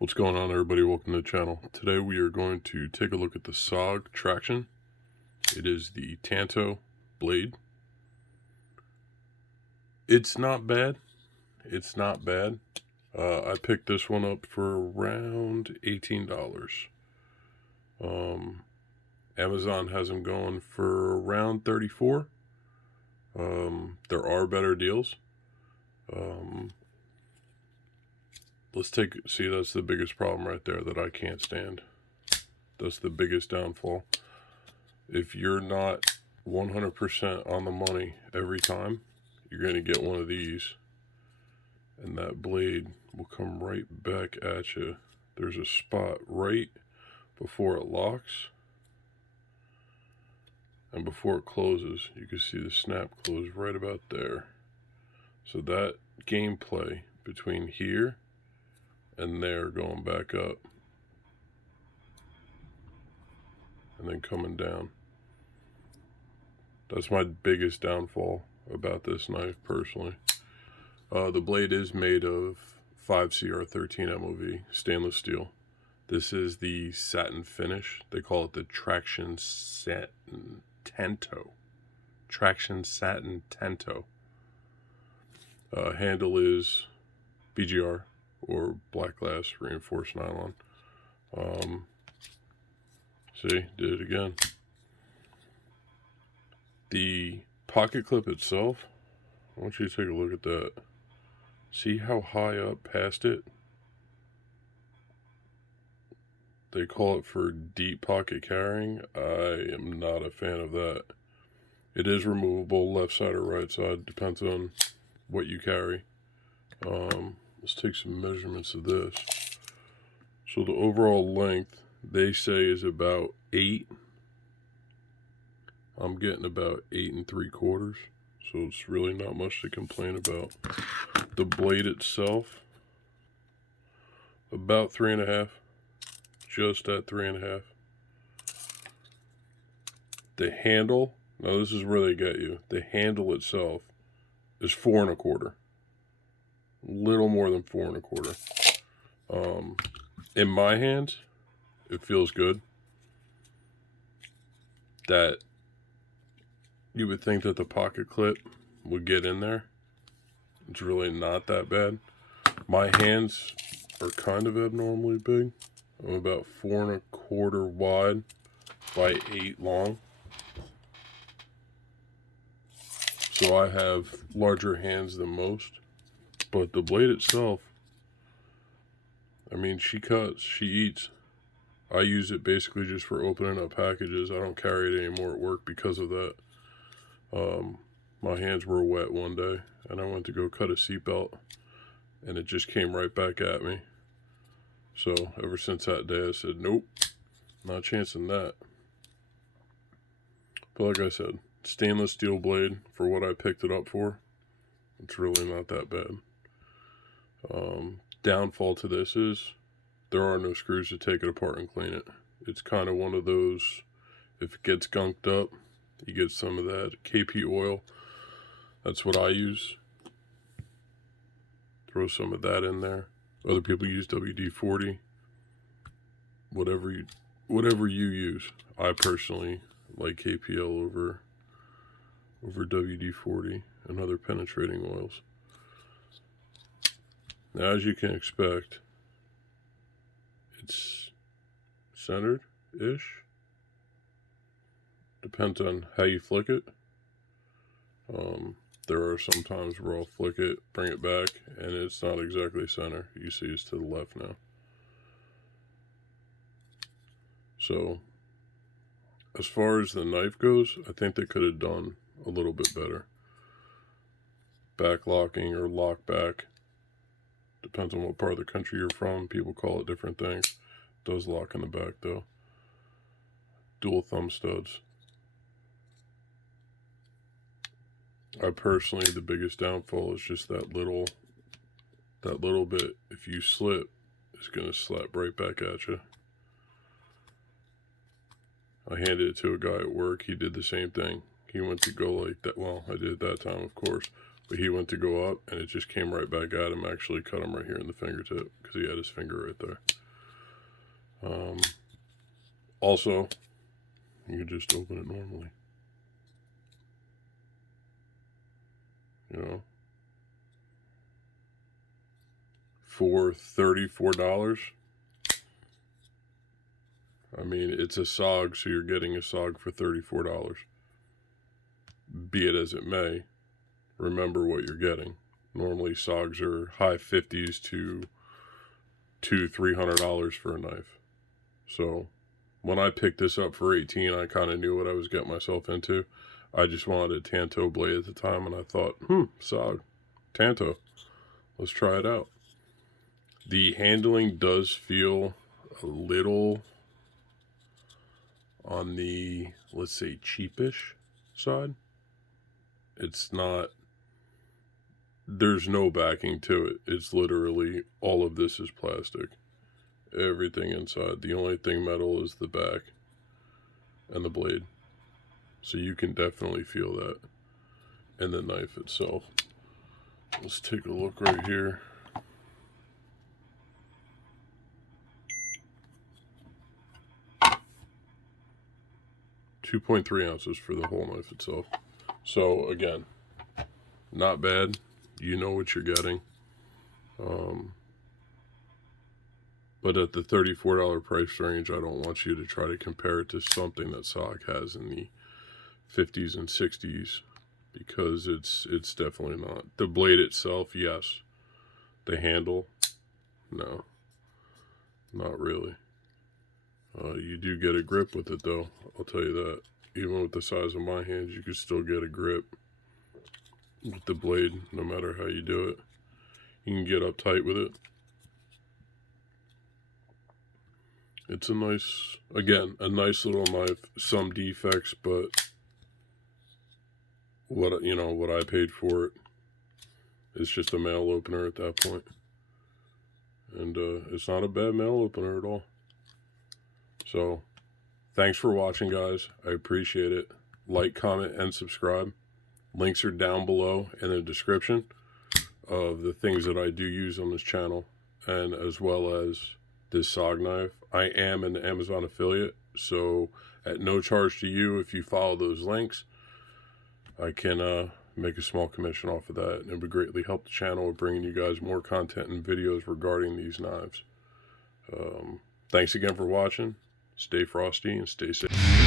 What's going on, everybody? Welcome to the channel. Today we are going to take a look at the SOG traction. It is the Tanto blade. It's not bad. It's not bad. I picked this one up for around $18. Amazon has them going for around $34. There are better deals. See, that's the biggest problem right there that I can't stand. That's the biggest downfall. If you're not 100% on the money every time, you're going to get one of these, and that blade will come right back at you. There's a spot right before it locks and before it closes. You can see the snap close right about there. So that gameplay between here and there, going back up and then coming down, that's my biggest downfall about this knife personally. The blade is made of 5CR13 MOV stainless steel. This is the satin finish. They call it the Traction Satin Tanto. Traction Satin Tanto. Handle is BGR, or black glass reinforced nylon. See, did it again. The pocket clip itself, I want you to take a look at that. See how high up past it? They call it for deep pocket carrying. I am not a fan of that. It is removable, left side or right side, depends on what you carry. Let's take some measurements of this. So the overall length, they say, is about 8. I'm getting about 8 3/4, so it's really not much to complain about. The blade itself, about 3.5, just at 3.5. The handle, now this is where they get you. The handle itself is 4 1/4, little more than 4 1/4. In my hands, it feels good. That you would think that the pocket clip would get in there. It's really not that bad. My hands are kind of abnormally big. I'm about 4 1/4 wide by 8 long. So I have larger hands than most. But the blade itself, I mean, she cuts, she eats. I use it basically just for opening up packages. I don't carry it anymore at work because of that. My hands were wet one day, and I went to go cut a seatbelt, and it just came right back at me. So ever since that day, I said, nope, not chancing that. But like I said, stainless steel blade for what I picked it up for. It's really not that bad. Downfall to this is there are no screws to take it apart and clean it. It's kind of one of those, if it gets gunked up, you get some of that KP oil. That's what I use. Throw some of that in there. Other people use WD-40. Whatever you use. I personally like KPL over WD-40 and other penetrating oils. Now, as you can expect, it's centered-ish. Depends on how you flick it. There are some times where I'll flick it, bring it back, and it's not exactly center. You see it's to the left now. So, as far as the knife goes, I think they could have done a little bit better. Back locking or lock back. Depends on what part of the country you're from. People call it different things. It does lock in the back though. Dual thumb studs. I personally, the biggest downfall is just that little bit. If you slip, it's gonna slap right back at you. I handed it to a guy at work. He did the same thing. He went to go like that. Well, I did it that time, of course. but he went to go up and it just came right back at him. Actually cut him right here in the fingertip because he had his finger right there. Also, you can just open it normally. You know, for $34. I mean, it's a SOG, so you're getting a SOG for $34. Be it as it may, remember what you're getting. Normally, SOGs are high 50s to $200-300 for a knife. So, when I picked this up for $18, I kind of knew what I was getting myself into. I just wanted a Tanto blade at the time, and I thought, SOG, Tanto, let's try it out. The handling does feel a little on the, let's say, cheapish side. It's not, there's no backing to it. It's literally, all of this is plastic. Everything inside. The only thing metal is the back and the blade. So you can definitely feel that in the knife itself. Let's take a look right here. .3 ounces for the whole knife itself. So again, not bad. You know what you're getting. But at the $34 price range, I don't want you to try to compare it to something that SOG has in the 50s and 60s, because it's definitely not. The blade itself, yes. The handle, no, not really. You do get a grip with it, though. I'll tell you that. Even with the size of my hands, you can still get a grip with the blade, no matter how you do it. You can get uptight with it. It's a nice, again, a nice little knife. Some defects, but what I paid for it, it's just a mail opener at that point. And it's not a bad mail opener at all. So, thanks for watching, guys. I appreciate it. Like, comment, and subscribe. Links are down below in the description of the things that I do use on this channel, and as well as this SOG knife. I am an Amazon affiliate, so at no charge to you, if you follow those links, I can make a small commission off of that, and it would greatly help the channel with bringing you guys more content and videos regarding these knives. Thanks again for watching. Stay frosty and stay safe.